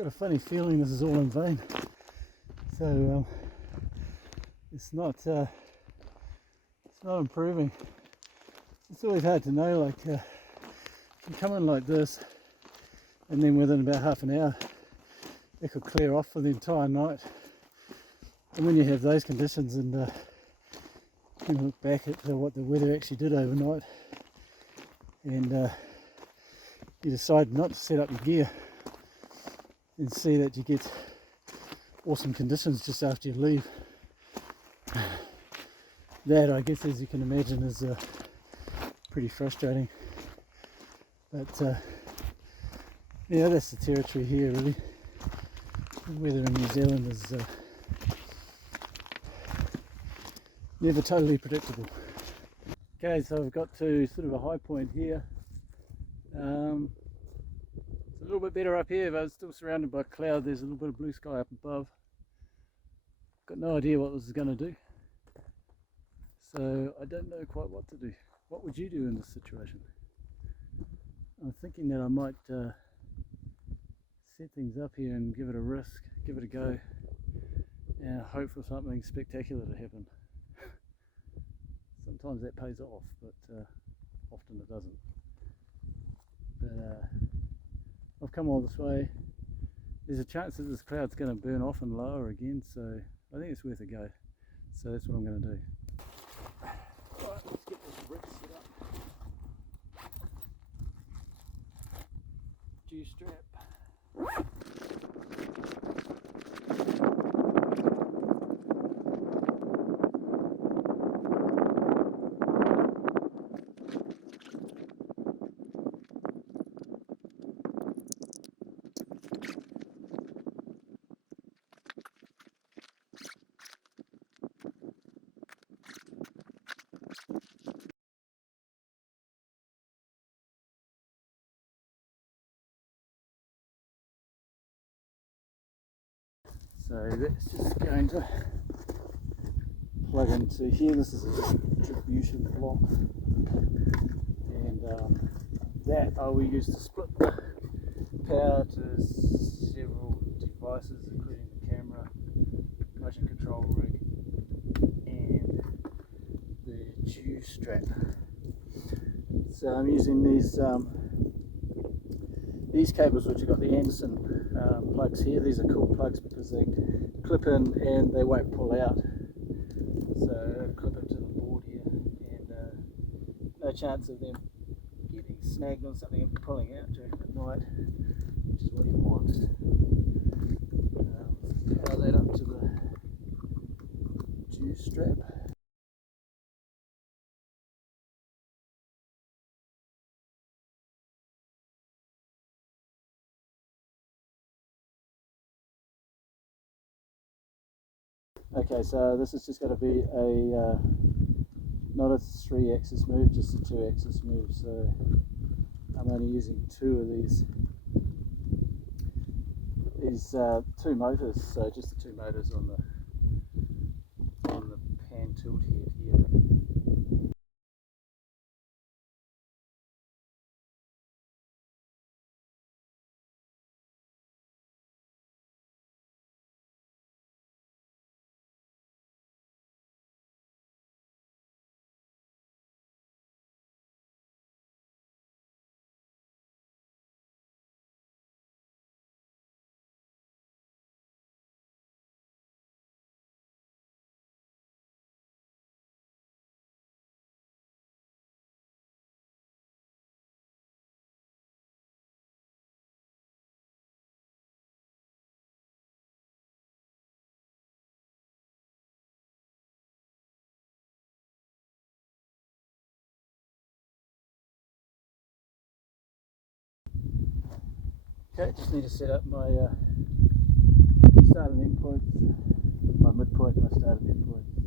got a funny feeling this is all in vain. So it's not improving. It's always hard to know, like you come in like this and then within about half an hour it could clear off for the entire night. And when you have those conditions and you look back at what the weather actually did overnight, and you decide not to set up your gear and see that you get awesome conditions just after you leave, that, I guess, as you can imagine, is pretty frustrating. But yeah, that's the territory here, really. The weather in New Zealand is never totally predictable. Okay, so I've got to sort of a high point here. It's a little bit better up here, but it's still surrounded by cloud. There's a little bit of blue sky up above. Got no idea what this is going to do, so I don't know quite what to do. What would you do in this situation? I'm thinking that I might set things up here and give it a risk, give it a go, and hope for something spectacular to happen. Sometimes that pays off, but often it doesn't. But I've come all this way. There's a chance that this cloud's going to burn off and lower again, so I think it's worth a go. So that's what I'm going to do. Alright, let's get this brick set up. G-strap. So that's just going to plug into here. This is a distribution block, and that I will use to split the power to several devices, including the camera, motion control rig, and the Jew strap. So I'm using these cables, which have got the Anderson plugs here. These are cool plugs because they clip in and they won't pull out. So clip into the board here, and no chance of them getting snagged on something and pulling out during the night, which is what you want. Power that up to the Jew strap. Okay, so this is just going to be a not a 3-axis move, just a 2-axis move. So I'm only using 2 of these two motors. So just the 2 motors on the pan tilt head here. Okay, just need to set up my start and end points, my midpoint, my start and end point. So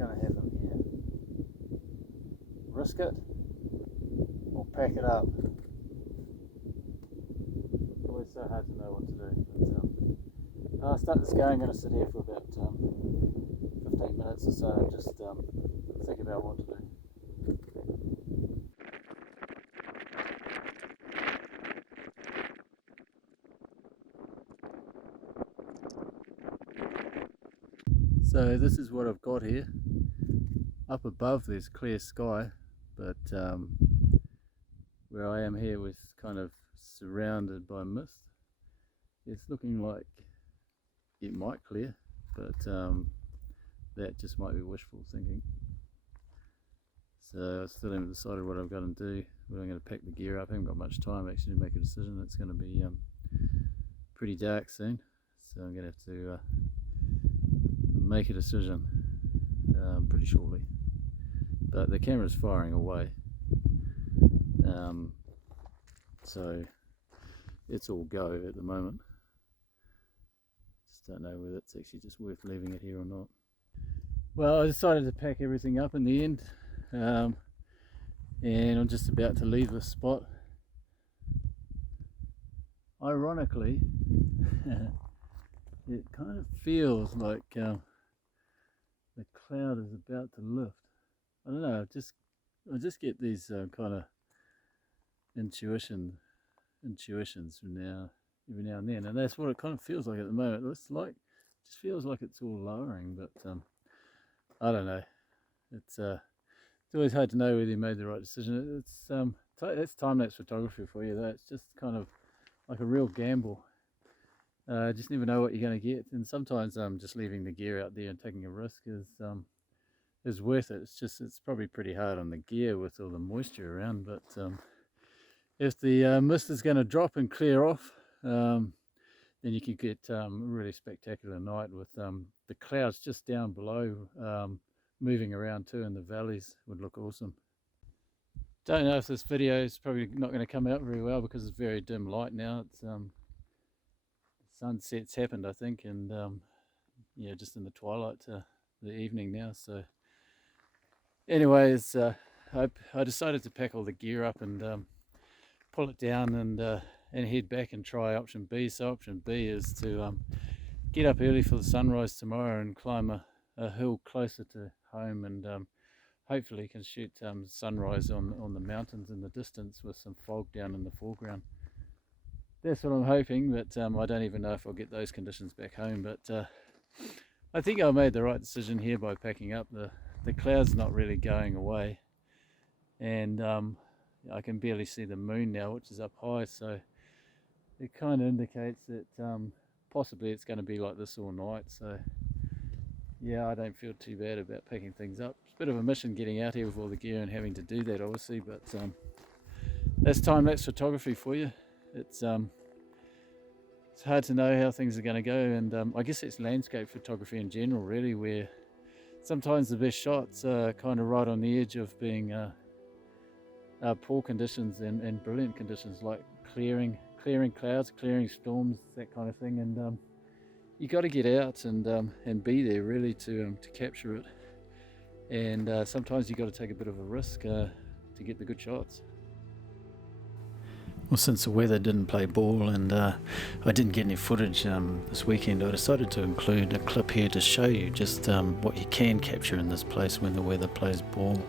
going to happen here? Risk it or pack it up? It's always so hard to know what to do. But, I'll start this going. I'm going to sit here for about 15 minutes or so and just think about what to do. So this is what I've got here. Up above there's clear sky, but where I am here was kind of surrounded by mist. It's looking like it might clear, but that just might be wishful thinking. So I still haven't decided what I've got to do. Whether I'm going to pack the gear up. I haven't got much time actually to make a decision. It's going to be pretty dark soon, so I'm going to have to make a decision pretty shortly. But the camera's firing away, so it's all go at the moment. Just don't know whether it's actually just worth leaving it here or not. Well, I decided to pack everything up in the end, and I'm just about to leave this spot. Ironically, it kind of feels like the cloud is about to lift. I don't know, I just get these kind of intuitions from every now and then, and that's what it kind of feels like at the moment. It just feels like it's all lowering, but I don't know. It's always hard to know whether you made the right decision. That's time-lapse photography for you. That's just kind of like a real gamble. Just never know what you're going to get, and sometimes just leaving the gear out there and taking a risk is worth it. It's probably pretty hard on the gear with all the moisture around, but if the mist is going to drop and clear off, then you can get a really spectacular night with the clouds just down below moving around too, and the valleys would look awesome. Don't know if this video is probably not going to come out very well because it's very dim light now. It's sunset's happened, I think, and yeah, just in the twilight to the evening now. So anyways, I decided to pack all the gear up and pull it down and head back and try option B. So option B is to get up early for the sunrise tomorrow and climb a hill closer to home, and hopefully can shoot sunrise on the mountains in the distance with some fog down in the foreground. That's what I'm hoping, but I don't even know if I'll get those conditions back home. But I think I made the right decision here by packing up. The cloud's not really going away, and I can barely see the moon now, which is up high, so it kind of indicates that possibly it's going to be like this all night. So yeah, I don't feel too bad about packing things up. It's a bit of a mission getting out here with all the gear and having to do that, obviously, but that's time-lapse photography for you. It's hard to know how things are going to go, and I guess it's landscape photography in general, really, where sometimes the best shots are kind of right on the edge of being poor conditions and brilliant conditions, like clearing clouds, clearing storms, that kind of thing. And you got to get out and be there really to capture it. And sometimes you got to take a bit of a risk to get the good shots. Well, since the weather didn't play ball and I didn't get any footage this weekend, I decided to include a clip here to show you just what you can capture in this place when the weather plays ball.